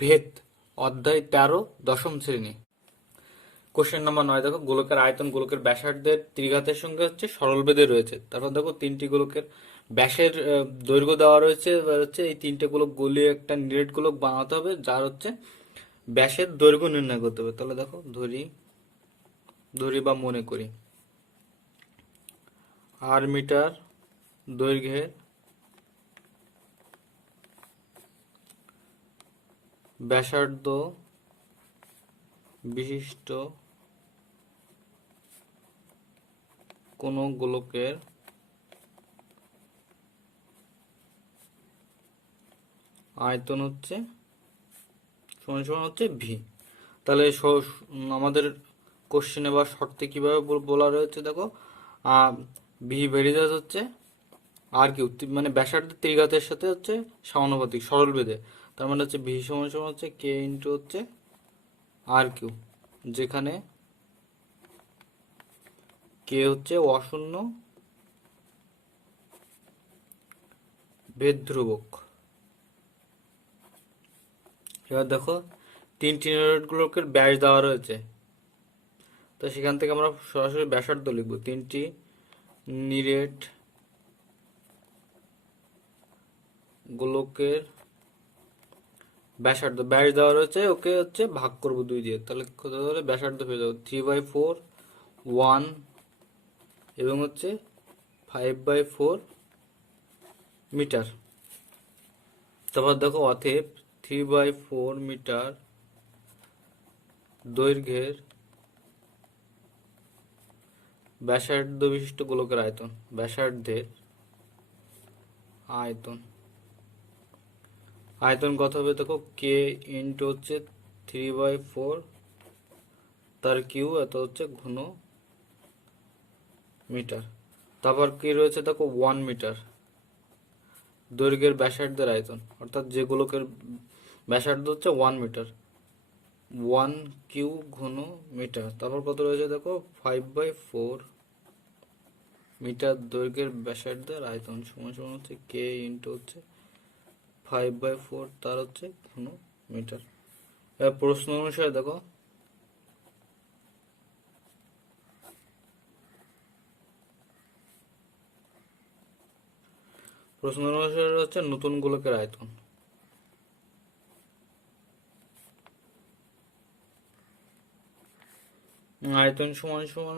ভেদ, অধ্যায় 13, দশম শ্রেণী। কোশ্চেন নাম্বার 9, দেখো গোলকের আয়তন গোলকের ব্যাসার্ধের ত্রিঘাতের সঙ্গে সরল বেধে রয়েছে। তারপর দেখো তিনটি গোলকের ব্যাসের দৈর্ঘ্য দেওয়া রয়েছে। এবার এই তিনটে গোলক গলিয়ে একটা নিরেট গোলক বানাতে হবে, যার ব্যাসের দৈর্ঘ্য নির্ণয় করতে হবে। তাহলে দেখো ধরি বা মনে করি আর মিটার দৈর্ঘ্যের ব্যাসার্ধ বিশিষ্ট কোন গোলকের আয়তন সমান ভি। তাহলে আমাদের কোশ্চেনে বা শর্তে কিভাবে বলা রয়েছে, দেখো ভি ভেরিজাস আর কিউ, মানে ব্যাসার্ধের ত্রিঘাতের সাথে সমানুপাতিক সরল বেধে। তার মানে ভি সমান সমান কে ইন্টু আর কিউ, যেখানে কে অশূন্য ভেদ ধ্রুবক। এবার দেখো তিনটি নিরেটগুলোকে ব্যাস দেওয়া রয়েছে, তো সেখান থেকে আমরা সরাসরি ব্যাসার্ধ লিখব। তিনটি নিরেট গোলকের ব্যাসার্ধ ব্যাস দেওয়া রয়েছে, ওকে ভাগ করব 2 দিয়ে। তাহলে কত হলে ব্যাসার্ধ পেয়ে যাবো 3/4 1 এবং 5/4 মিটার। তারপর দেখো অতএব 3/4 মিটার দৈর্ঘ্যের ব্যাসার্ধ বিশিষ্ট গোলকের আয়তন, ব্যাসার্ধের আয়তন কত হবে, দেখো কে ইন্টু 3/4 তার কিউ, এত ঘন মিটার। তারপর কি রয়েছে দেখো 1 মিটার দৈর্ঘ্যের ব্যাসার্ধের আয়তন, অর্থাৎ যে গোলকের ব্যাসার্ধ 1 মিটার, 1 কিউ ঘন মিটার। তারপর কত রয়েছে দেখো 5/4 মিটার দৈর্ঘ্যের ব্যাসার্ধের আয়তন সমান সমান কে ইন্টু 5/4 তার ঘন মিটার। এবার প্রশ্ন অনুসারে দেখো প্রশ্ন অনুসারে নতুন গোলকের আয়তন। আয়তন সমান সমান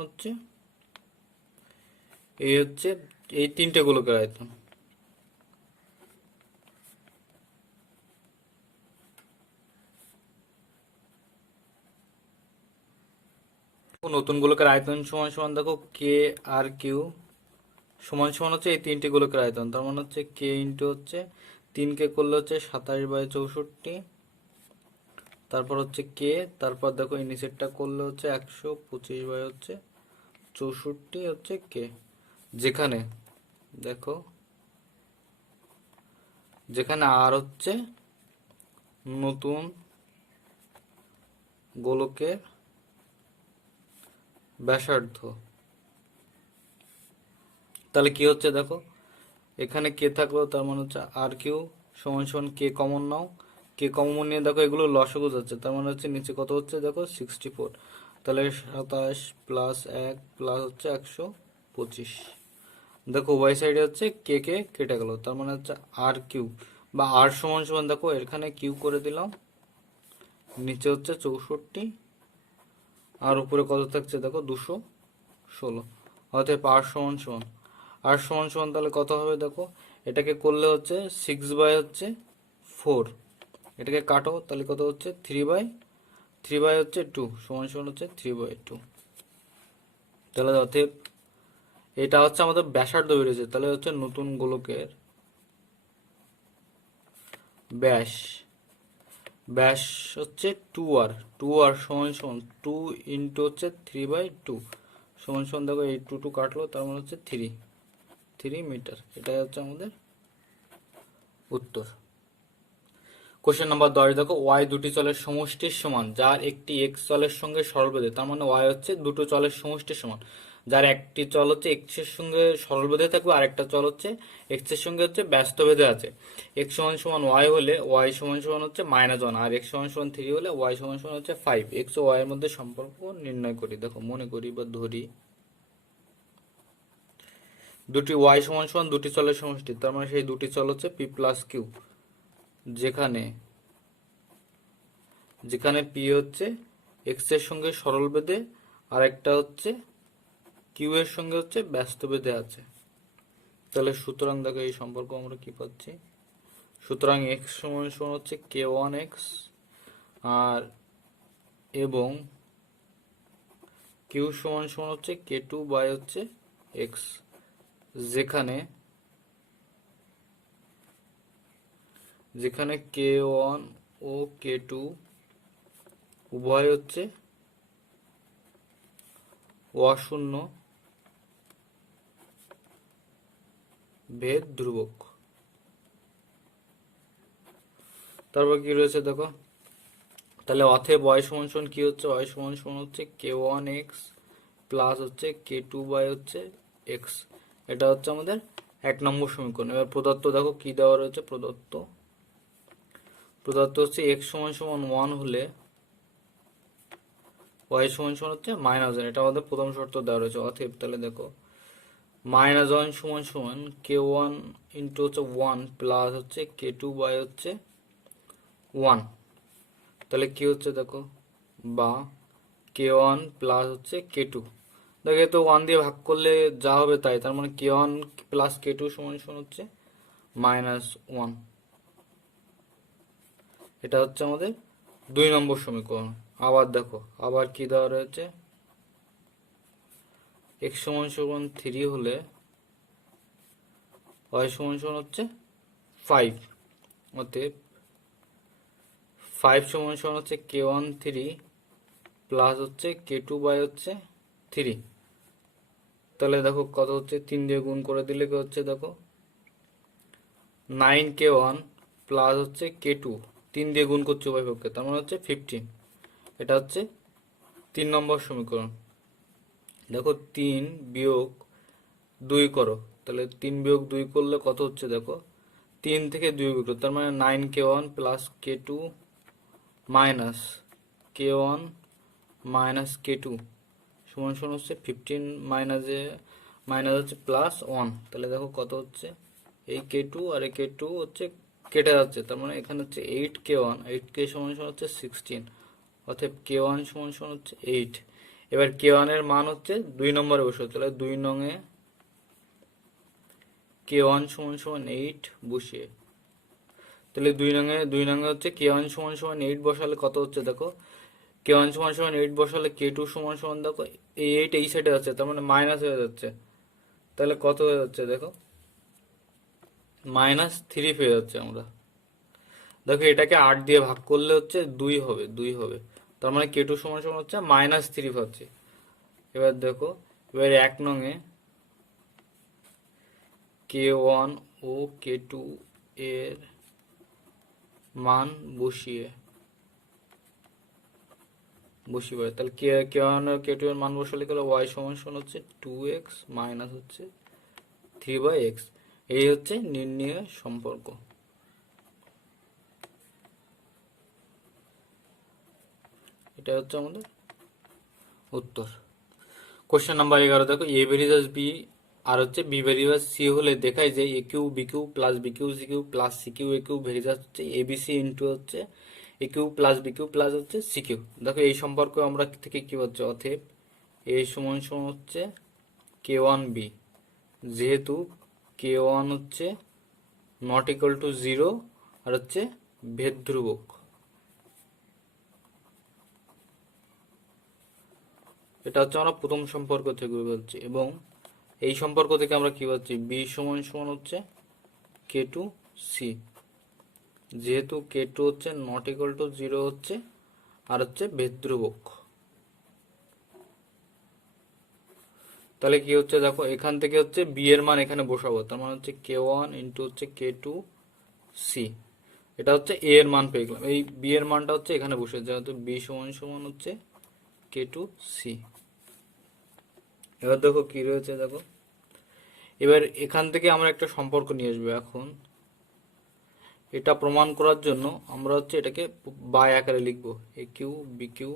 এই তিনটে গোলকের আয়তন। নতুন গোলকের আয়তন সমান সমান দেখো কে আর কিউ সমান সমান এই তিনটে গোলকের আয়তন। তার মানে কে ইন্টু 3 কে করলে 27/64, তারপর কে, তারপর দেখো এই নিচেরটা করলে 125/64 কে, যেখানে দেখো আর নতুন গোলকের ব্যাসার্ধ। তাহলে কি দেখো এখানে কে থাকলো, তার মানে আর কিউ সমান সমান কে কমন নাও, কে কমন নিয়ে দেখো এগুলো লসাগু যাচ্ছে, তার মানে নিচে কত দেখো 64। তাহলে 27 প্লাস 1 প্লাস 125। দেখো ওয়াই সাইডে কে কে কেটে গেল, তার মানে আর কিউ বা আর সমান সমান দেখো এখানে কিউ করে দিলাম, নিচে 64 আর উপরে কত থাকছে দেখো 216। অতএব আর সমান সমান তাহলে কত হবে দেখো, এটাকে করলে 6/4, এটাকে কাটো তাহলে কত 3/2 সমান সমান 3/2। তাহলে অতএব এটা আমাদের ব্যাসার্ধ বেরিয়েছে। তাহলে নতুন গোলকের ব্যাস 2r সমান সমান 2 ইন্টু 3/2 সমান সমান দেখো এই 2 কাটলো, তার মানে 3 মিটার। এটাই আমাদের উত্তর। কোশ্চেন নাম্বার 10, দেখো ওয়াই দুটি চলের সমষ্টির সমান, যার একটি এক্স চলের সঙ্গে সরলবেধে। তার মানে ওয়াই দুটো চলের সমষ্টির সমান, যার একটি চল হচ্ছে এক্স এর সঙ্গে সরল বেঁধে থাকবে, আর একটা চল হচ্ছে এক্স এর সঙ্গে হচ্ছে ব্যস্ত বেঁধে আছে। এক্স সমান সমান ওয়াই হলে ওয়াই সমান সমান হচ্ছে -1, আর এক্স সমান সমান 3 হলে ওয়াই সমান সমান হচ্ছে 5। এক্স ও ওয়াই এর মধ্যে সম্পর্ক নির্ণয় করি। দেখো মনে করি বা ধরি দুটি ওয়াই সমান সমান দুটি চলের সমষ্টি, তার মানে সেই দুটি চল হচ্ছে পি প্লাস কিউ, যেখানে যেখানে পি হচ্ছে এক্স এর সঙ্গে সরল বেঁধে আর একটা হচ্ছে কিউ এর সঙ্গে হচ্ছে ব্যস্ত বেঁধে আছে। তাহলে সুতরাং দেখো এই সম্পর্ক আমরা কি পাচ্ছি, সুতরাং এক্স সমান সমান হচ্ছে k1x আর এবং কিউ সমান সমান হচ্ছে k2 বাই হচ্ছে এক্স, যেখানে যেখানে k1 ও k2 উভয় হচ্ছে অশূন্য ভেদ ধ্রুবক। তারপর কি রয়েছে দেখো, তাহলে অতএব y সমান সমান কি হচ্ছে, y সমান সমান হচ্ছে k1x প্লাস হচ্ছে k2 বাই হচ্ছে x। এটা হচ্ছে আমাদের 1 নম্বর সমীকরণ। এবার প্রদত্ত দেখো কি দেওয়া রয়েছে, প্রদত্ত হচ্ছে x সমান সমান 1 হলে y সমান সমান হচ্ছে -1, এটা আমাদের প্রথম শর্ত দেওয়া রয়েছে। অতএব তাহলে দেখো -1 সমান সমান k1 ইন্টু হচ্ছে 1 প্লাস হচ্ছে k2 বাই হচ্ছে 1। তাহলে কি হচ্ছে দেখো, বা k1 প্লাস হচ্ছে k2, দেখো তো 1 দিয়ে ভাগ করলে যা হবে তাই, তার মানে k1 প্লাস k2 সমান সমান হচ্ছে -1। এটা হচ্ছে আমাদের 2 নম্বর সমীকরণ। আবার দেখো আবার কি দেওয়া রয়েছে, x সমান সমান 3 হলে y সমান সমান হচ্ছে 5। অতএব 5 সমান সমান হচ্ছে k1 3 প্লাস হচ্ছে k2 বাই হচ্ছে 3। তাহলে দেখো কত হচ্ছে, 3 দিয়ে গুণ করে দিলে কি হচ্ছে দেখো 9k1 প্লাস হচ্ছে k2, 3 দিয়ে গুণ করছে উভয় পক্ষে, তার মানে হচ্ছে 15। এটা হচ্ছে 3 নম্বর সমীকরণ। দেখো 3 বিয়োগ 2 করো, তাহলে 3 বিয়োগ 2 করলে কত হচ্ছে দেখো 3 থেকে 2 বিয়োগ, তার মানে 9k1 plus k2 minus k1 minus k2 সমান সমান হচ্ছে 15 মাইনাস হচ্ছে +1। তাহলে দেখো কত হচ্ছে, এই k2 আর এই k2 হচ্ছে কেটে যাচ্ছে, তার মানে এখানে হচ্ছে 8k1, 8k সমান সমান হচ্ছে 16। অতএব k1 সমান সমান হচ্ছে 8। এবার k1 এর মান হচ্ছে 2 নম্বরে বসে, তাহলে 2 নং এ k1 সমান সমান 8 বসিয়ে, তাহলে 2 নং এ হচ্ছে k1 সমান সমান 8 বসালে কত হচ্ছে দেখো, k1 সমান সমান 8 বসালে k2 সমান সমান দেখো এই 8 এই সাইডে আছে, তার মানে মাইনাস হয়ে যাচ্ছে, তাহলে কত হয়ে যাচ্ছে দেখো -3 পেয়ে যাচ্ছে আমরা। দেখো এটাকে 8 দিয়ে ভাগ করলে হচ্ছে 2 হবে, 2 হবে, তার মানে k2 সমান সমান হচ্ছে -3 পাচ্ছি। এবার দেখো এবার 1 নং এ k1 ও k2 এর মান বসিয়ে তাহলে k1 আর k2 এর মান বসালে গেলে y সমান সমান হচ্ছে 2x মাইনাস হচ্ছে 3/x। এই হচ্ছে নির্ণয় সম্পর্ক। এটা হচ্ছে আমাদের উত্তর। কোশ্চেন নাম্বার 11 দেখো, a ভেরিয়াস b আর হচ্ছে b ভেরিয়াস c হলে দেখায় যে a cube b cube plus b cube c cube plus c cube a cube various হচ্ছে a b c ইন্টু হচ্ছে a cube plus b cube plus হচ্ছে c cube. দেখো এই সম্পর্ক আমরা থেকে কি হচ্ছে, অতএব a সমান সমান হচ্ছে k1b, যেহেতু k1 হচ্ছে নট ইকুয়াল টু 0 আর হচ্ছে ভেদ ধ্রুবক। এটা হচ্ছে আমরা প্রথম সম্পর্ক থেকে বলছি, এবং এই সম্পর্ক থেকে আমরা কি পাচ্ছি, b সমান সমান হচ্ছে k2c, যেহেতু k2 হচ্ছে নট ইকুয়াল টু 0 হচ্ছে আর হচ্ছে ভেদ ধ্রুবক। তাহলে কি হচ্ছে দেখো, এখান থেকে হচ্ছে b এর মান এখানে বসাবো, তার মানে হচ্ছে k1 ইন্টু হচ্ছে k2c। এটা হচ্ছে a এর মান পেয়ে গেলাম, এই b এর মানটা হচ্ছে এখানে বসে, যেহেতু b সমান সমান হচ্ছে k2c। এবার দেখো কি রয়েছে দেখো, এবার এখান থেকে আমরা একটা সম্পর্ক নিয়ে আসবো। এখন এটা প্রমাণ করার জন্য আমরা হচ্ছে এটাকে বাই আকারে লিখবো, A Q B Q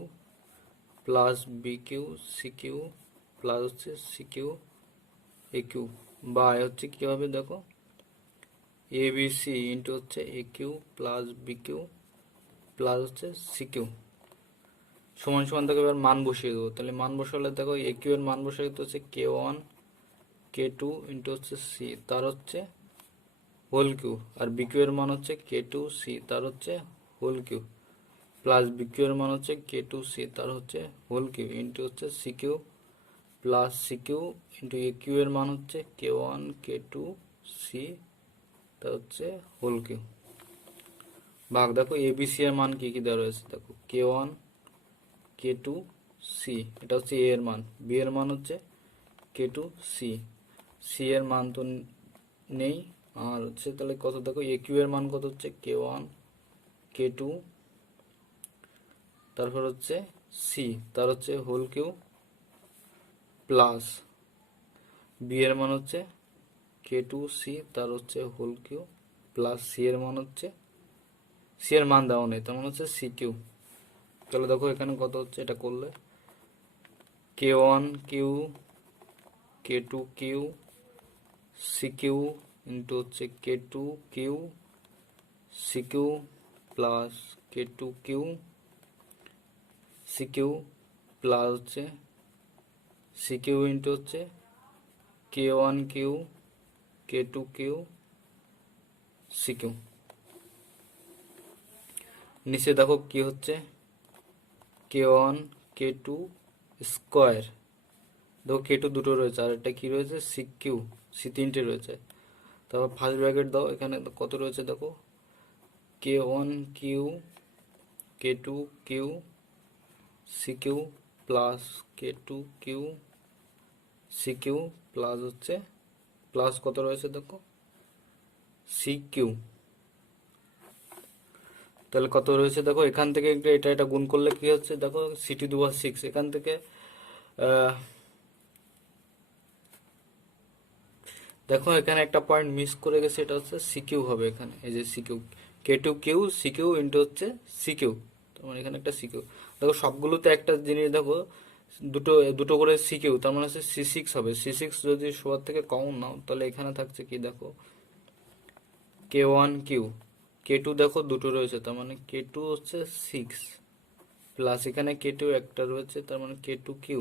plus B Q C Q plus হচ্ছে C Q A Q, by হচ্ছে কি হবে দেখো, এ বি সি ইন্টু হচ্ছে A Q plus B Q plus হচ্ছে সি কিউ সমান সমান দেখো। এবার মান বসিয়ে দেবো, তাহলে মান বসালে দেখো এ কিউ এর মান বসিয়ে দিতে হচ্ছে K one K two into হচ্ছে সি তার হচ্ছে হোল কিউ, আর বি কিউ এর মান হচ্ছে কে টু সি তার হচ্ছে whole Q plus B Q এর মান হচ্ছে কে টু সি তার হচ্ছে হোল কিউ ইন্টু হচ্ছে C Q plus C Q into A Q এর মান হচ্ছে K one K two C তার হচ্ছে হোল কিউ ভাগ দেখো এ বি সি এর মান কি কি দেওয়া রয়েছে দেখো, K one K two C এটা হচ্ছে এ এর মান, বি এর মান হচ্ছে কে টু সি, সি এর মান তো নেই, আর হচ্ছে তাহলে কত দেখো এ কিউ এর মান কত হচ্ছে কে ওয়ান কে টু তারপর হচ্ছে সি তার হচ্ছে হোল কিউ প্লাস বি এর মান হচ্ছে কে টু সি তার হচ্ছে হোল কিউ প্লাস সি এর মান হচ্ছে, সি এর মান দেওয়া নেই তার মানে হচ্ছে সি কিউ। তাহলে দেখো এখানে কত হচ্ছে, এটা করলে K one Q K two Q C Q into হচ্ছে K two Q C Q plus K two Q C Q plus হচ্ছে সি কিউ ইন্টু হচ্ছে K one Q K two Q C Q. নিচে দেখো কি হচ্ছে, K one K two square, দেখো K two দুটো রয়েছে আর একটা কি রয়েছে সি কিউ, সি তিনটে রয়েছে। তারপর ফার্স্ট ব্র্যাকেট দাও, এখানে কত রয়েছে দেখো, K one Q K two Q C Q plus K two Q C Q plus হচ্ছে প্লাস কত রয়েছে দেখো সি কিউ, তাহলে কত রয়েছে দেখো। এখান থেকে এটা এটা গুণ করলে কি হচ্ছে দেখো, সিটি দু আর সিক্স, এখান থেকে দেখো এখানে একটা পয়েন্ট মিস করে গেছে, এটা হচ্ছে সিকিউ হবে এখানে, এই যে সিকিউ কে টু কিউ সিকিউ ইন্টু হচ্ছে সিকিউ, তার মানে এখানে একটা সিকিউ। দেখো সবগুলোতে একটা জিনিস দেখো, দুটো দুটো করে সিকিউ, তার মানে হচ্ছে সি সিক্স হবে। সি সিক্স যদি সবার থেকে কমন নাও তাহলে এখানে থাকছে কি দেখো, K one Q, K two দেখো দুটো রয়েছে তার মানে কে টু হচ্ছে সিক্স প্লাস এখানে কে টু একটা রয়েছে তার মানে কে টু কিউ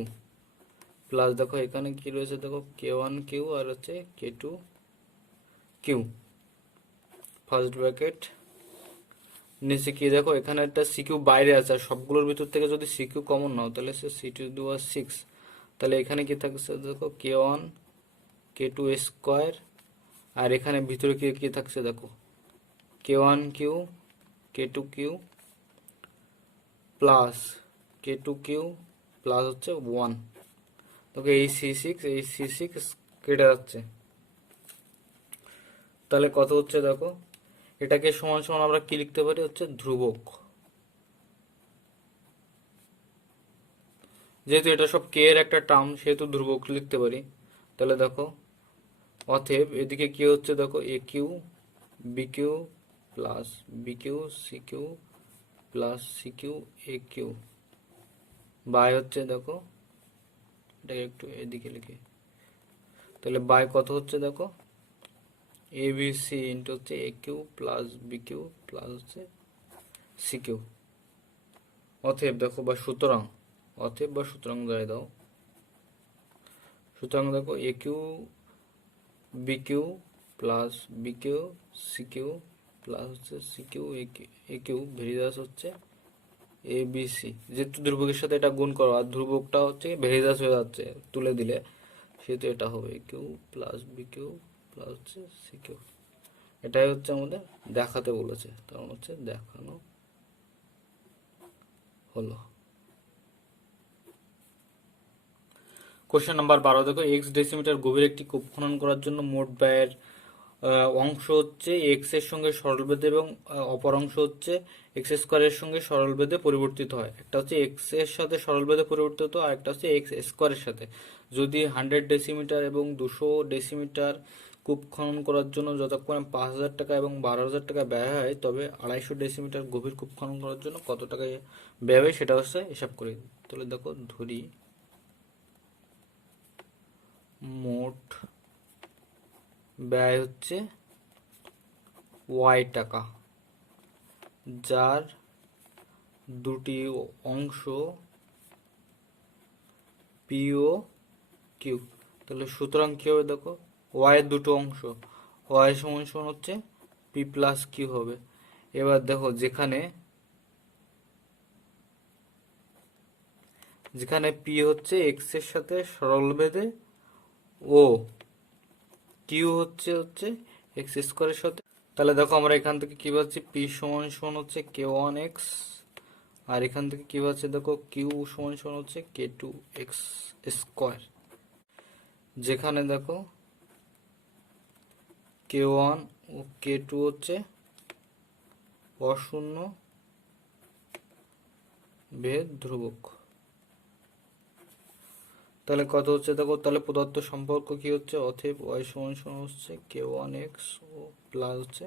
প্লাস দেখো এখানে কি রয়েছে দেখো কে ওয়ান কিউ আর হচ্ছে K two Q first bracket. নিচে কি দেখো এখানে একটা সিকিউ বাইরে আছে, আর সবগুলোর ভিতর থেকে যদি সিকিউ কমন নাও তাহলে সে সি টু দু আর সিক্স, তাহলে এখানে কি থাকছে দেখো K one K two square, আর এখানে ভিতরে কি কি থাকছে দেখো K one Q K two Q plus K two Q plus হচ্ছে ওয়ান, দেখো এই সি সিক্স কেটে যাচ্ছে, তাহলে কত হচ্ছে দেখো, এটাকে সমান সমান আমরা কি লিখতে পারি হচ্ছে ধ্রুবক, যেহেতু এটা সব কে এর একটা টার্ম সেহেতু ধ্রুবক লিখতে পারি। তাহলে দেখো অতএব এদিকে কি হচ্ছে দেখো A Q B Q plus B Q C Q plus C Q A Q by হচ্ছে দেখো, এটাকে একটু এদিকে লিখে, তাহলে বাই কত হচ্ছে দেখো এ বি সি ইন্টু হচ্ছে A Q plus B Q plus হচ্ছে সি কিউ। অতএব দেখো বা সুতরাং, অতএব বা সুতরাং ধরে দাও, সুতরাং দেখো A Q B Q plus B Q C Q plus হচ্ছে সি কিউ এ কিউ ভেরিদাস হচ্ছে এ বি সি, যেহেতু ধ্রুবকের সাথে এটা গুণ করো আর ধ্রুবকটা হচ্ছে ভেরিদাস হয়ে যাচ্ছে তুলে দিলে, সেহেতু এটা হবে A Q plus B Q plus হচ্ছে সি কিউ। এটাই হচ্ছে আমাদের দেখাতে বলেছে, তার মানে হচ্ছে দেখানো হলো। কোশ্চেন নাম্বার 12 দেখো, এক্স ডেসিমিটার গভীর একটি কূপ খনন করার জন্য মোট ব্যয়ের অংশ হচ্ছে এক্স এর সঙ্গে সরলবেদে এবং অপর অংশ হচ্ছে এক্স স্কোয়ারের সঙ্গে সরলবেদে পরিবর্তিত হয়। একটা হচ্ছে এক্স এর সাথে সরলবেদে পরিবর্তিত আর একটা হচ্ছে এক্স স্কোয়ারের সাথে। যদি 100 ডেসিমিটার এবং 200 ডেসিমিটার কূপ খনন করার জন্য যথাক্রমে 5,000 টাকা এবং 12,000 টাকা ব্যয় হয়, তবে 250 ডেসিমিটার গভীর কূপ খনন করার জন্য কত টাকা ব্যয় হবে সেটা হচ্ছে হিসাব করি। তাহলে দেখো ধরি মোট ব্যয় হচ্ছে ওয়াই টাকা, যার দুটি অংশ পি ও কিউ। তাহলে সুতরাং কি হবে দেখো, ওয়াই এর দুটো অংশ, ওয়াই সমান সমান হচ্ছে পি প্লাস কিউ হবে। এবার দেখো যেখানে পি হচ্ছে এক্স এর সাথে সরল বেঁধে ও কিউ হচ্ছে এক্স স্কোয়ারের সাথে। তাহলে দেখো আমরা এখান থেকে কি পাচ্ছি, পি সমান সমান হচ্ছে কে ওয়ান এক্স, আর এখান থেকে কি পাচ্ছি দেখো কিউ সমান সমান হচ্ছে কে টু এক্স স্কোয়ার। যেখানে দেখো কে ওয়ান ও কে টু হচ্ছে অশূন্য ভেদ ধ্রুবক। তাহলে কত হচ্ছে দেখো, তাহলে প্রদত্ত সম্পর্ক কি হচ্ছে, অতএব ওয়াই সমান সমান হচ্ছে কে ওয়ান এক্স ও প্লাস হচ্ছে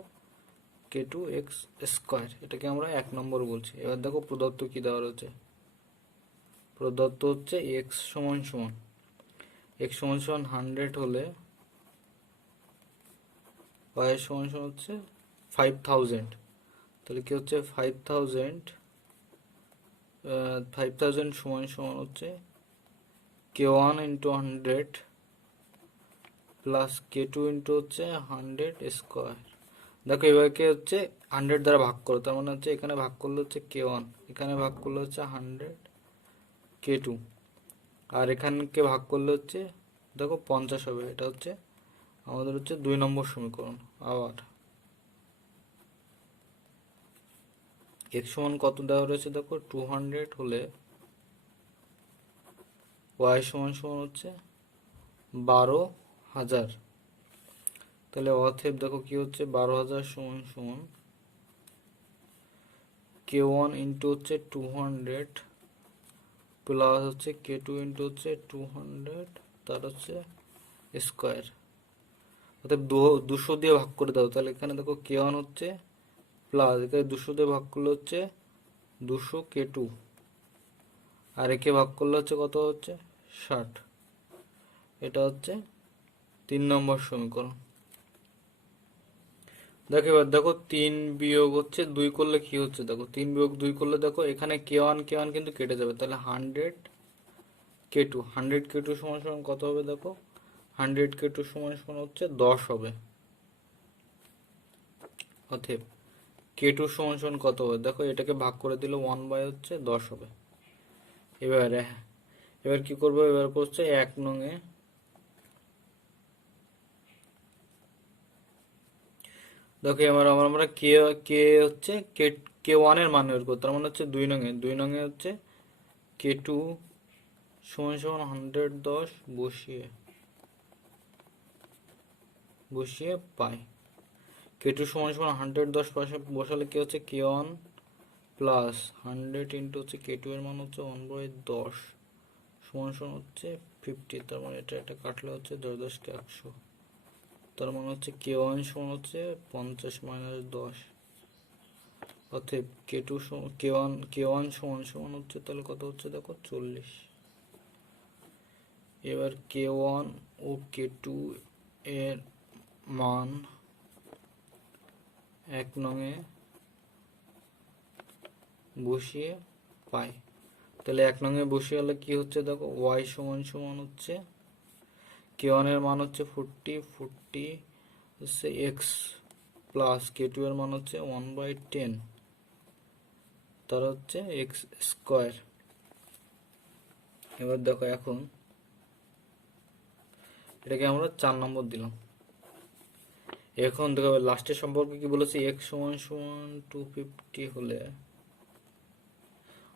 কে টু এক্স স্কোয়ার। এটাকে আমরা 1 নম্বর বলছি। এবার দেখো প্রদত্ত কি দেওয়া রয়েছে, প্রদত্ত হচ্ছে এক্স সমান সমান 100 হলে ওয়াই সমান সমান হচ্ছে 5,000। তাহলে কি হচ্ছে 5,000 সমান সমান হচ্ছে K one into 100 plus K two into হচ্ছে 100 স্কোয়ার। দেখো এবারকে হচ্ছে 100 দ্বারা ভাগ করো, তার মানে হচ্ছে এখানে ভাগ করলে হচ্ছে কে ওয়ান, এখানে ভাগ করলে হচ্ছে 100 কে টু, আর এখানকে ভাগ করলে হচ্ছে দেখো 50 হবে। এটা হচ্ছে আমাদের হচ্ছে 2 নম্বর সমীকরণ। আবার এক্স সমান কত দেওয়া রয়েছে দেখো 200 হলে ওয়াই সমান সমান হচ্ছে 12,000। তাহলে অতএব দেখো কি হচ্ছে 12,000 সমান সমান কে ওয়ান ইন্টু হচ্ছে 200 প্লাস হচ্ছে কে টু ইন্টু হচ্ছে 200 তার হচ্ছে স্কোয়ার। অর্থাৎ 200 দিয়ে ভাগ করে দাও, তাহলে এখানে দেখো কে ওয়ান হচ্ছে প্লাস এখানে 200 দিয়ে ভাগ করলে হচ্ছে 200 কে টু, আর একে ভাগ করলে হচ্ছে কত হচ্ছে 60। এটা হচ্ছে 3 নম্বর সমীকরণ। দেখো এবার দেখো 3 বিয়োগ হচ্ছে 2 করলে কি হচ্ছে দেখো, 3 বিয়োগ 2 করলে দেখো এখানে কে ওয়ান কিন্তু কেটে যাবে, তাহলে 100 কে টু সমান সমান কত হবে দেখো, 100 কে টু সমান সমান হচ্ছে 10 হবে। অতএব কে টু সমান সমান কত হবে দেখো, এটাকে ভাগ করে দিলে 1 বাই হচ্ছে 10 হবে। এবার কি করবো, এবার করছে 1 নঙে দেখো আমরা কে কে হচ্ছে কে কে ওয়ান এর মান বের করবো, তার মানে হচ্ছে 2 নঙে হচ্ছে কে টু সমান সমান 110 বসিয়ে পাই। কে টু সমান সমান 110 বসালে কি হচ্ছে কে ওয়ান প্লাস 100 ইন্টু হচ্ছে কে টু এর মান হচ্ছে 1/10 সমান সমান হচ্ছে 50। তার মানে এটা কাটলে হচ্ছে 10 কে 100, তার মানে হচ্ছে কে ওয়ান সমান হচ্ছে 50 মাইনাস 10। অতএব কে টু কে ওয়ান সমান সমান হচ্ছে তাহলে কত হচ্ছে দেখো 40। এবার কে ওয়ান ও কে টু এর মান 1 নঙে বসিয়ে পাই। তাহলে 1 নঙে বসিয়ে হলে কি হচ্ছে দেখো, ওয়াই সমান সমান হচ্ছে কে ওয়ান এর মান হচ্ছে 40 হচ্ছে এক্স প্লাস কে টু এর মান হচ্ছে 1/10 তার হচ্ছে এক্স স্কোয়ার। এবার দেখো এখন এটাকে আমরা 4 নম্বর দিলাম। এখন দেখো লাস্টের সম্পর্কে কি বলেছে, এক্স সমান সমান 250 হলে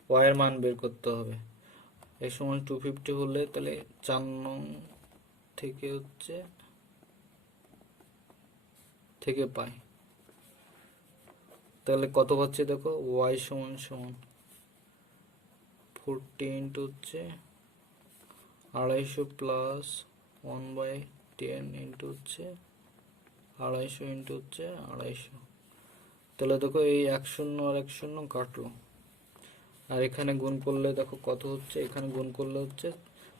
ওয়াই এর মান বের করতে হবে। এক্স সমান 250 হলে তাহলে 4 নং থেকে হচ্ছে থেকে পাই। তাহলে কত পাচ্ছে দেখো, ওয়াই সমান সমান 40 ইন্টু হচ্ছে 250 প্লাস 1/10 ইন্টু হচ্ছে 250 ইন্টু হচ্ছে 250। তাহলে দেখো এই 1 শূন্য আর 1 শূন্য কাটলো, আর এখানে গুণ করলে দেখো কত হচ্ছে, এখানে গুণ করলে হচ্ছে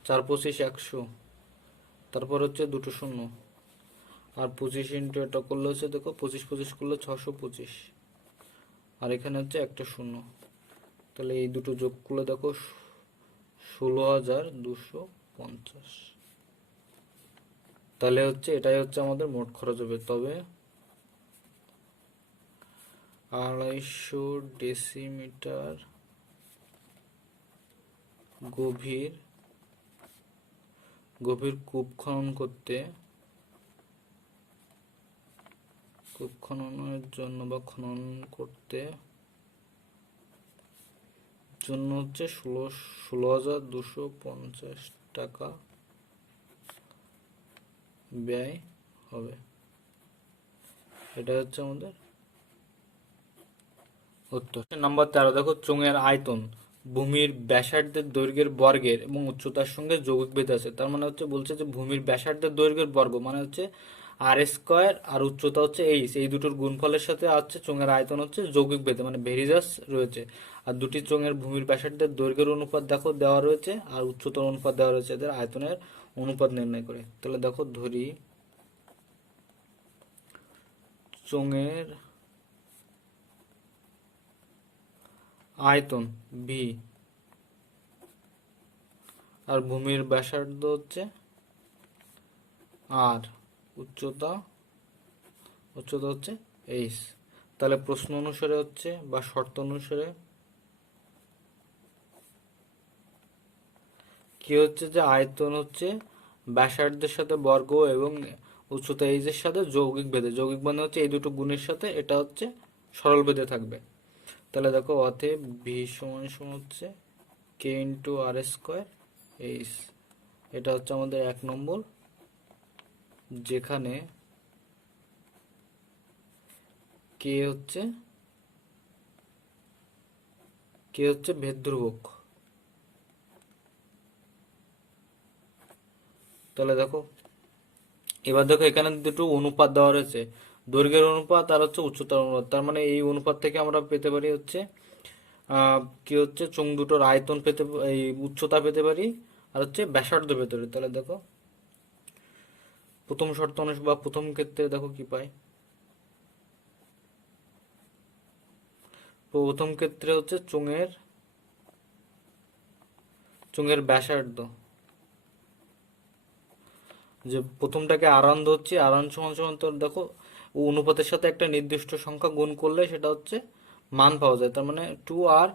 4 25 100, তারপর হচ্ছে দুটো শূন্য, আর 25 ইন্টু এটা করলে হচ্ছে দেখো 25 25 করলে 625, আর এখানে হচ্ছে একটা শূন্য। তাহলে এই দুটো যোগ করলে দেখো 16,250। তাহলে হচ্ছে এটাই হচ্ছে আমাদের মোট খরচ হবে। তবে 250 ডেসিমিটার গভীর কূপ খননের জন্য বা খনন করতে জন্য হচ্ছে 16,250 টাকা ব্যয় হবে। এটা হচ্ছে আমাদের উত্তর। নাম্বার 13 দেখো, চোঙের আয়তন ভূমির ব্যাসার্ধের দৈর্ঘ্যের বর্গের এবং উচ্চতার সঙ্গে যৌগিক ভেদ আছে। তার মানে হচ্ছে বলছে যে ভূমির ব্যাসার্ধের দৈর্ঘ্যের বর্গ মানে হচ্ছে আর স্কোয়ার, আর উচ্চতা হচ্ছে এইচ, এই দুটোর গুণফলের সাথে আছে চোঙের আয়তন হচ্ছে যৌগিক ভেদে মানে ভেরিজাস রয়েছে। আর দুটি চোঙের ভূমির ব্যাসার্ধের দৈর্ঘ্যের অনুপাত দেখো দেওয়া রয়েছে, আর উচ্চতার অনুপাত দেওয়া রয়েছে, এদের আয়তনের অনুপাত নির্ণয় করে। তাহলে দেখো ধরি চোঙের আয়তন ভি আর ভূমির ব্যাসার্ধ হচ্ছে আর, উচ্চতা হচ্ছে এইচ। তাহলে প্রশ্ন অনুসারে হচ্ছে বা শর্ত অনুসারে কি হচ্ছে যে আয়তন হচ্ছে ব্যাসার্ধের সাথে বর্গ এবং উচ্চতা এইচ এর সাথে যৌগিক ভেদে, যৌগিক মানে হচ্ছে এই দুটো গুণের সাথে এটা হচ্ছে সরল ভেদে থাকবে। তাহলে দেখো অতএব ভি সমান সমান হচ্ছে কে ইন্টু আর স্কোয়ার এইচ। এটা হচ্ছে আমাদের 1 নম্বর, যেখানে কে হচ্ছে ভেদ ধ্রুবক। তাহলে দেখো এবার দেখো এখানে দুটো অনুপাত দেওয়া রয়েছে, দৈর্ঘ্যের অনুপাত আর হচ্ছে উচ্চতার অনুপাত। তার মানে এই অনুপাত থেকে আমরা পেতে পারি হচ্ছে কি হচ্ছে চোঙ দুটোর আয়তন পেতে, এই উচ্চতা পেতে পারি, আর হচ্ছে ব্যাসার্ধ পেতে পারি। তাহলে দেখো প্রথম শর্ত অনুসারে বা প্রথম ক্ষেত্রে দেখো কি পাই, প্রথম ক্ষেত্রে হচ্ছে চোঙের ব্যাসার্ধ, যে প্রথমটাকে আরান ধরছি, আরান সমান সমান তো দেখো অনুপাতের সাথে একটা নির্দিষ্ট সংখ্যা গুণ করলে সেটা হচ্ছে মান পাওয়া যায়। তার মানে 2r,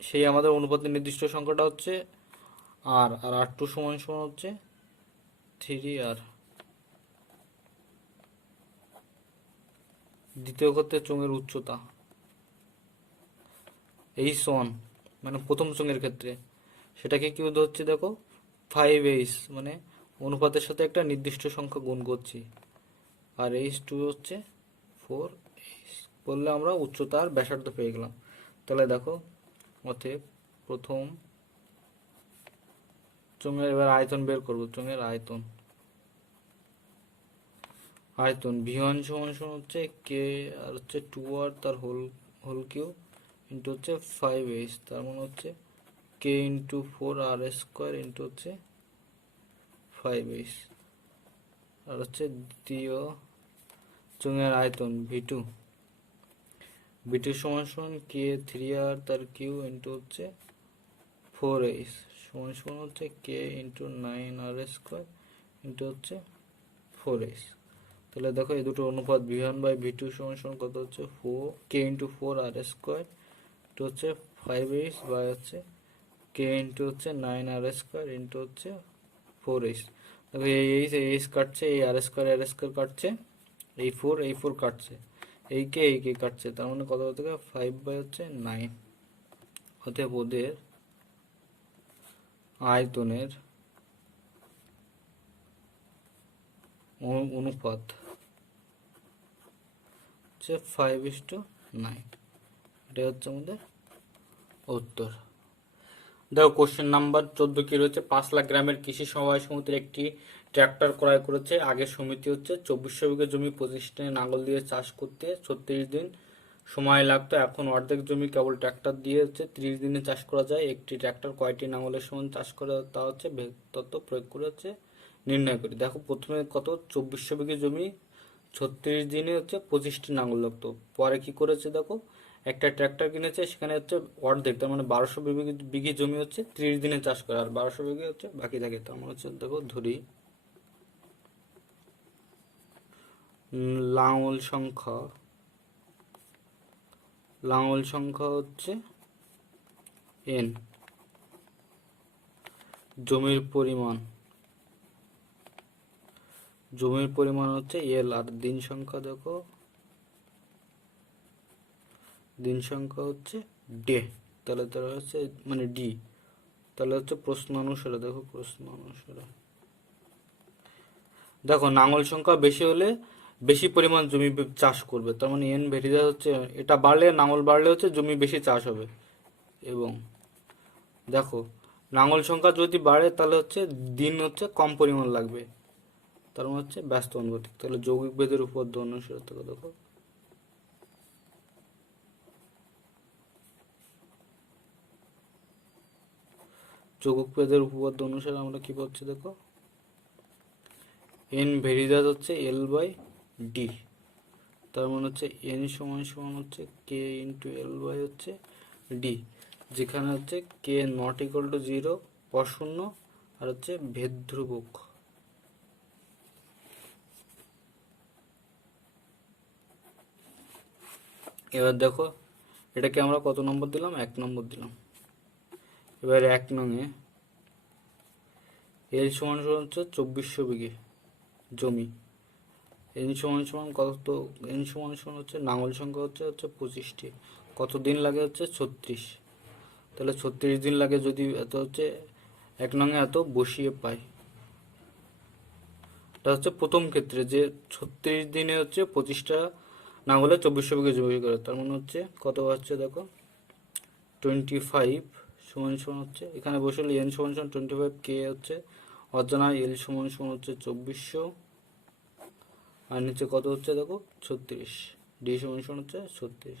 সেই আমাদের অনুপাতের নির্দিষ্ট সংখ্যাটা হচ্ছে আর, আর r2 সমান সমান হচ্ছে 3r। দ্বিতীয় ক্ষেত্রে চোঙের উচ্চতা h1 মানে প্রথম চোঙের ক্ষেত্রে সেটাকে কি হচ্ছে দেখো 5h, মানে অনুপাতের সাথে একটা নির্দিষ্ট সংখ্যা গুণ করছি, আর h2 হচ্ছে 4h বললে আমরা উচ্চতা আর ব্যাসার্ধ পেয়ে গেলাম। তাহলে দেখো অতএব প্রথম চোঙের এবার আয়তন বের করবো, চোঙের আয়তন v1 সমান সমান হচ্ছে কে আর হচ্ছে 2r তার হোল কিউব ইন্টু হচ্ছে 5h, তার মানে হচ্ছে কে ইন্টু 4r স্কোয়ার ইন্টু হচ্ছে 5h। আর হচ্ছে দ্বিতীয় চোঙের আয়তন v2 সমান সমান কে 3r তার কিউ ইন্টু হচ্ছে 4h সমান সমান হচ্ছে কে ইন্টু 9r স্কোয়ার ইন্টু হচ্ছে 4h। তাহলে দেখো এই দুটো অনুপাত v1 বাই v2 সমান সমান কত হচ্ছে 4 কে ইন্টু 4r স্কোয়ার ইন্টু হচ্ছে 5h বাই হচ্ছে কে ইন্টু হচ্ছে 9r স্কোয়ার ইন্টু হচ্ছে 4h। দেখো এই এইচ কাটছে, এই আর স্কোয়ার কাটছে, এই 4 কাটছে, এই কে কাটছে, তার মানে কত হতে গেলে 5 বাই হচ্ছে 9। অতএব ওদের আয়তনের অনুপাত হচ্ছে 5:9। এটা হচ্ছে আমাদের উত্তর। দেখো কোশ্চেন নাম্বার 14 কি রয়েছে, 5 লাখ গ্রামের কৃষি সমবায় সমিতির একটি ট্রাক্টর ক্রয় করেছে। আগের সমিতি হচ্ছে 2400 বিঘা জমি 25 দিনে লাঙ্গল দিয়ে চাষ করতে 36 দিন সময় লাগতো, এখন অর্ধেক জমি কেবল ট্রাক্টর দিয়ে হচ্ছে 30 দিনে চাষ করা যায়। একটি ট্রাক্টর কয়টি লাঙ্গলের সমান চাষ করে তা হচ্ছে ভেদ তত্ত্ব প্রয়োগ করে হচ্ছে নির্ণয় করি। দেখো প্রথমে কত, 2400 বিঘা জমি 36 দিনে হচ্ছে 25টি লাঙ্গল লাগতো। পরে কি করেছে দেখো, একটা ট্রাক্টর কিনেছে, সেখানে হচ্ছে অর্ধেক, তার মানে 1200 বিঘি জমি হচ্ছে 30 দিনে চাষ করে, আর 1200 বিঘি হচ্ছে বাকি থাকে। তার মানে হচ্ছে দেখো ধরি লাঙল সংখ্যা, লাঙল সংখ্যা হচ্ছে এন, জমির পরিমাণ, জমির পরিমাণ হচ্ছে এল, আর দিন সংখ্যা দেখো, দিন সংখ্যা হচ্ছে ডে। তাহলে তাহলে হচ্ছে মানে ডি, তাহলে হচ্ছে প্রশ্ন অনুসারে, দেখো প্রশ্ন অনুসারে দেখো নাঙল সংখ্যা বেশি হলে বেশি পরিমাণ জমি চাষ করবে, তার মানে এন ভেরিদা হচ্ছে, এটা বাড়লে নাঙল বাড়লে হচ্ছে জমি বেশি চাষ হবে। এবং দেখো নাঙল সংখ্যা যদি বাড়ে তাহলে হচ্ছে দিন হচ্ছে কম পরিমাণ লাগবে, তার মানে হচ্ছে ব্যস্ত অনুপাতিক। তাহলে যৌগিক ভেদের উপপাদ্য অনুসারে থেকে দেখো, যৌগিক ভেদের উপপাদ্য অনুসারে আমরা কি পাচ্ছি দেখো, এন ভেরিদাস হচ্ছে এল বাই ডি, তার মানে হচ্ছে এন সমান সমান হচ্ছে কে ইন্টু এল বাই হচ্ছে ডি, যেখানে হচ্ছে কে নট ইকুয়াল টু 0 অশূন্য, আর হচ্ছে ভেদ ধ্রুবক। এবার দেখো এটাকে আমরা কত নম্বর দিলাম, 1 নম্বর দিলাম। এবার 1 নঙে এল সমান সমান হচ্ছে 2400 বিঘে জমি, এন সমান সমান কত, তো এন সমান সমান হচ্ছে নাঙল সংখ্যা হচ্ছে 25টি, কত দিন লাগে হচ্ছে 36, তাহলে 36 দিন লাগে, যদি এত হচ্ছে 1 নঙে এত বসিয়ে পাই। এটা হচ্ছে প্রথম ক্ষেত্রে যে 36 দিনে হচ্ছে 25টা নাঙলে 2400 বিঘে জমি করে, তার মানে হচ্ছে কত হচ্ছে দেখো 25 সমান সমান হচ্ছে, এখানে বসলে এন সমান সমান 25, কে হচ্ছে অজানা, এল সমান সমান হচ্ছে 2400, আর নিচে কত হচ্ছে দেখো 36, ডি সমান সমান হচ্ছে 36।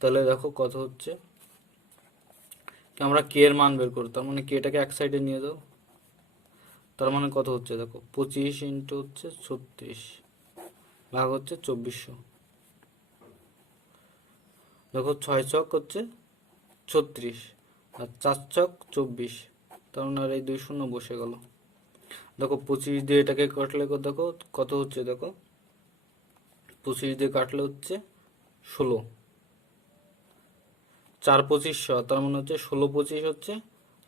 তাহলে দেখো কত হচ্ছে, আমরা কে এর মান বের করব, তার মানে কেটাকে এক সাইডে নিয়ে যাও, তার মানে কত হচ্ছে দেখো 25 ইন্টু হচ্ছে 36 ভাগ হচ্ছে 2400, দেখো 6 ছক হচ্ছে 36 আর 4 ছক 24, তার মানে আর এই 2 শূন্য বসে গেল। দেখো 25 দিয়ে এটাকে কাটলে দেখো কত হচ্ছে দেখো, 25 দিয়ে কাটলে হচ্ছে 16, 4 2500, তার মানে হচ্ছে 16 25 হচ্ছে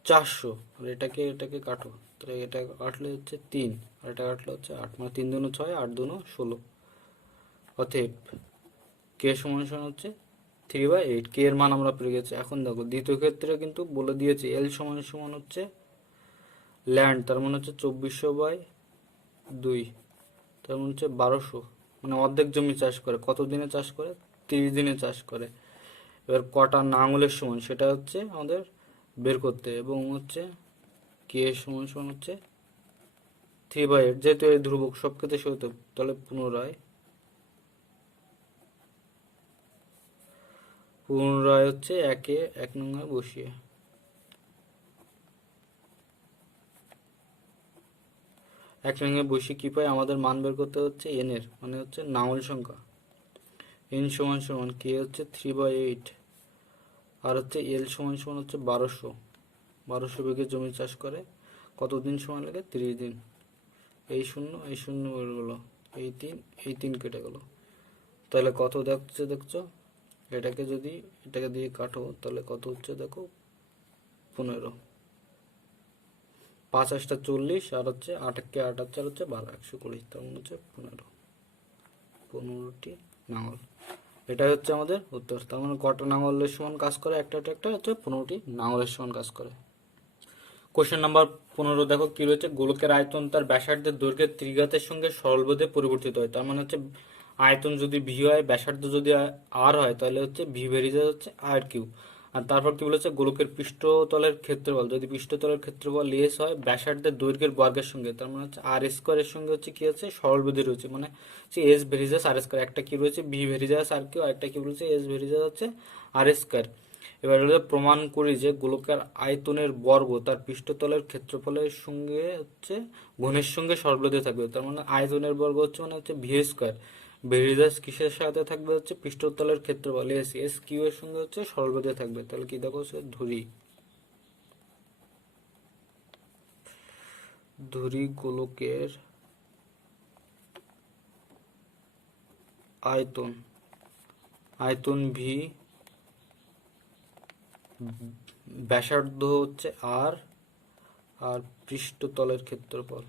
400, আর এটাকে এটাকে কাটো, তাহলে এটা কাটলে হচ্ছে 3, আর এটা কাটলে হচ্ছে 8, মানে 3 দুনো 6, 8 দুনো 16, অতএব কে সমান সমান হচ্ছে 3/8। কে এর মান আমরা পেয়ে গেছি। এখন দেখো দ্বিতীয় ক্ষেত্রে কিন্তু বলে দিয়েছে এল সমান সমান হচ্ছে ল্যান্ড, তার মানে হচ্ছে 2400/2, তার মানে হচ্ছে 1200, মানে অর্ধেক জমি চাষ করে, কত দিনে চাষ করে 30 দিনে চাষ করে। এবার কটা নাঙলের সমান সেটা হচ্ছে আমাদের বের করতে, এবং হচ্ছে কে সমান সমান হচ্ছে 3/8, যেহেতু এই ধ্রুবক সব ক্ষেত্রে সত্য, তাহলে পুনরায় হচ্ছে একে 1 নঙে বসিয়ে, এক নঙে বসিয়ে কি পাই, আমাদের মান বের করতে হচ্ছে এন এর, মানে হচ্ছে নাঙল সংখ্যা, এন সমান সমান কে হচ্ছে 3/8, আর হচ্ছে এল সমান সমান হচ্ছে 1200 বিঘে জমি চাষ করে, কতদিন সময় লাগে 30 দিন, এই শূন্য বের গেলো, এই তিন কেটে গেল, তাহলে কত দেখছো এটাকে যদি এটাকে দিয়ে কাটো তাহলে কত হচ্ছে দেখো 15, 5 8 40, আর হচ্ছে 8 কে 8 আর 4 হচ্ছে 12, 120, তার মানে হচ্ছে 15টি নাঙল। এটাই হচ্ছে আমাদের উত্তর। তার মানে কটা নাঙলের সমান কাজ করে, একটা ট্রাক্টর হচ্ছে 15টি নাঙলের সমান কাজ করে। কোশ্চেন নাম্বার 15 দেখো কি রয়েছে, গোলকের আয়তন তার ব্যাসার্ধের দৈর্ঘ্যের ত্রিঘাতের সঙ্গে সরলবেদে পরিবর্তিত হয়। তার মানে হচ্ছে আয়তন যদি ভি হয়, ব্যাসার্ধ যদি আর হয়, তাহলে হচ্ছে ভি ভেরিজা হচ্ছে আর কিউ, আর তারপর কি বলেছে, গোলকের পৃষ্ঠতলের ক্ষেত্রফল যদি পৃষ্ঠতলের ক্ষেত্রফল লেস হয় ব্যাসার্ধের দৈর্ঘ্যের বর্গের সঙ্গে, তার মানে হচ্ছে আর স্কোয়ারের সঙ্গে হচ্ছে কি আছে সরলরেখা রয়েছে, মানে হচ্ছে এস ভেরিজাস আর স্কোয়ার, একটা কি রয়েছে বি ভেরিজাস আর কিউ, একটা কি বলেছে এস ভেরিজাস হচ্ছে আর স্কোয়ার। এবার হলো প্রমাণ করি যে গোলকের আয়তনের বর্গ তার পৃষ্ঠতলের ক্ষেত্রফলের সঙ্গে হচ্ছে ঘনের সঙ্গে সরলরেখা থাকবে, তার মানে আয়তনের বর্গ হচ্ছে মানে হচ্ছে ভি স্কোয়ার, ভেরিজাস কিসের সাথে থাকবে হচ্ছে পৃষ্ঠতলের ক্ষেত্রফল এস, এস কিউ এর সঙ্গে হচ্ছে সরলরেখা থাকবে। তাহলে কি দেখো হচ্ছে ধরি গোলকের আয়তন, আয়তন ভি, ব্যাসার্ধ হচ্ছে আর, আর পৃষ্ঠতলের ক্ষেত্রফল,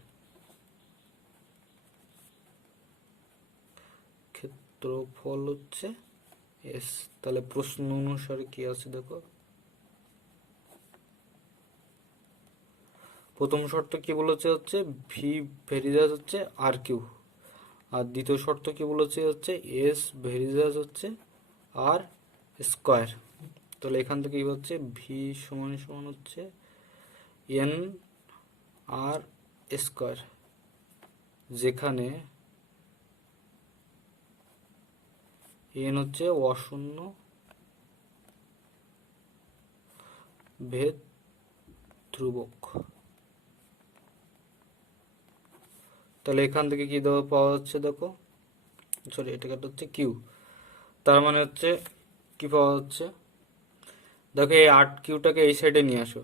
ক্ষেত্রফল হচ্ছে এস। তাহলে প্রশ্ন অনুসারে কি আছে দেখো, প্রথম শর্ত কি বলেছে হচ্ছে ভি ভেরিজাস হচ্ছে আর কিউ, আর দ্বিতীয় শর্ত কি বলেছে হচ্ছে এস ভেরিজাস হচ্ছে আর স্কোয়ার। তাহলে এখান থেকে কি হচ্ছে ভি সমান সমান হচ্ছে এন আর স্কোয়ার, যেখানে এন হচ্ছে অশূন্য ভেদ ধ্রুবক। তাহলে এখান থেকে কি দেওয়া পাওয়া যাচ্ছে দেখো, সরি এটা হচ্ছে কিউ, তার মানে হচ্ছে কি পাওয়া যাচ্ছে দেখো এই 8 কিউটাকে এই সাইডে নিয়ে আসো,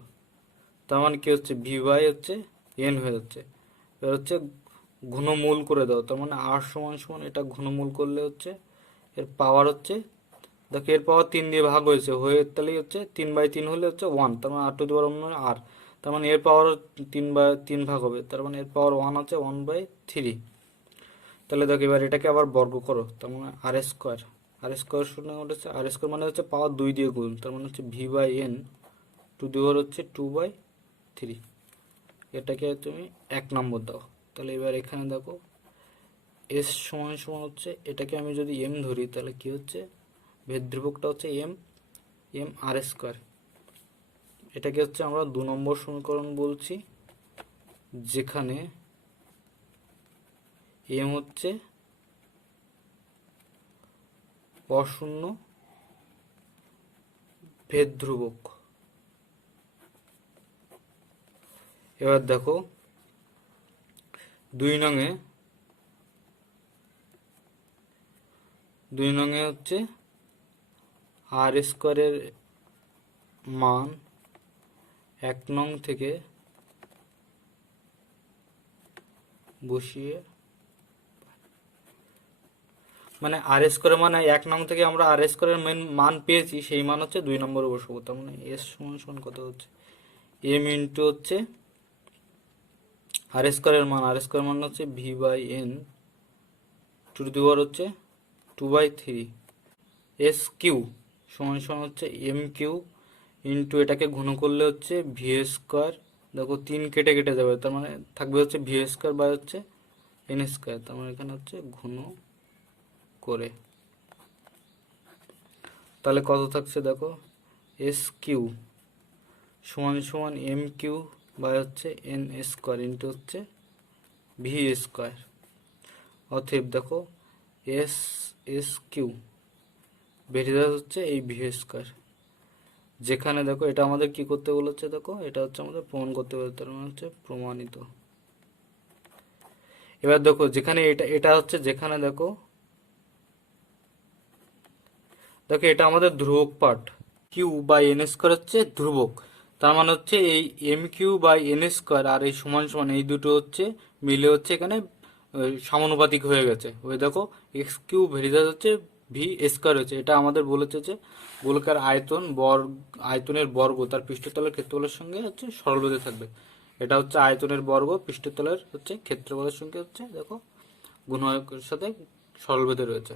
তার মানে কি হচ্ছে ভি বাই হচ্ছে এন হয়ে যাচ্ছে। এবার হচ্ছে ঘনমূল করে দাও, তার মানে আর সমান সমান এটা ঘনমূল করলে হচ্ছে এর পাওয়ার হচ্ছে দেখো এর পাওয়ার 3 দিয়ে ভাগ হয়েছে হয়ে, তাহলেই হচ্ছে 3/3 হলে হচ্ছে 1, তার মানে আর টু দি পাওয়ার আর, তার মানে এর পাওয়ার 3/3 ভাগ হবে, তার মানে এর পাওয়ার 1 আছে 1/3। তাহলে দেখো এবার এটাকে আবার বর্গ করো, তার মানে আর স্কোয়ার, আর স্কোয়ার শূন্য হচ্ছে আর স্কোয়ার মানে হচ্ছে পাওয়ার 2 দিয়ে গুণ, তার মানে হচ্ছে V by N to the power হচ্ছে 2/3। এটাকে তুমি 1 নম্বর দাও। তাহলে এবার এখানে দেখো এস সমান সমান হচ্ছে এটাকে আমি যদি এম ধরি তাহলে কি হচ্ছে ভেদ ধ্রুবকটা হচ্ছে এম, এম আর স্কোয়ার। এটাকে হচ্ছে আমরা 2 নম্বর সমীকরণ বলছি, যেখানে এম হচ্ছে অশূন্য ভেদ ধ্রুবক। এবার দেখো 2 নঙে হচ্ছে আর স্কোয়ারের মান 1 নং থেকে বসিয়ে, মানে আর স্কোয়ারের মানে 1 নং থেকে আমরা আর স্কোয়ারের মান পেয়েছি, সেই মান হচ্ছে 2 নম্বরে বসাবো। তার মানে এস সমান সমান কত হচ্ছে এম ইন্টু হচ্ছে আর স্কোয়ারের মান, আর স্কোয়ারের মান হচ্ছে V by N to the power হচ্ছে 2/3, এস কিউ সমান সমান হচ্ছে এম কিউ ইন্টু এটাকে ঘন করলে হচ্ছে ভি স্কোয়ার, দেখো 3 কেটে কেটে যাবে, তার মানে থাকবে হচ্ছে ভি স্কোয়ার বাই হচ্ছে এন স্কোয়ার, তার মানে এখানে হচ্ছে ঘন করে। তাহলে কত থাকছে দেখো এস কিউ সমান সমান এম কিউ বাই হচ্ছে এন স্কোয়ার ইন্টু হচ্ছে ভি স্কোয়ার। অতএব দেখো এস এস কিউ ভেরিজাস হচ্ছে এই ভি স্কোয়ার, যেখানে দেখো এটা আমাদের কি করতে বলেছে দেখো এটা হচ্ছে আমাদের প্রমাণ করতে বলেছে, তার মানে হচ্ছে প্রমাণিত। এবার দেখো যেখানে এটা এটা হচ্ছে যেখানে দেখো দেখো এটা আমাদের ধ্রুবক part, Q by N square হচ্ছে ধ্রুবক, তার মানে হচ্ছে এই M Q by N square আর এই সমান সমান এই দুটো হচ্ছে মিলে হচ্ছে এখানে সমানুপাতিক হয়ে গেছে। ওই দেখো এক্স কিউ ভেরিজাস হচ্ছে ভি স্কোয়ার হচ্ছে, এটা আমাদের বলেছে যে গোলকের আয়তনের বর্গ তার পৃষ্ঠতলের ক্ষেত্রফলের সঙ্গে হচ্ছে সরলরেখা থাকবে। এটা হচ্ছে আয়তনের বর্গ পৃষ্ঠতলের হচ্ছে ক্ষেত্রফলের সঙ্গে হচ্ছে দেখো গুণকের সাথে সরলরেখা রয়েছে।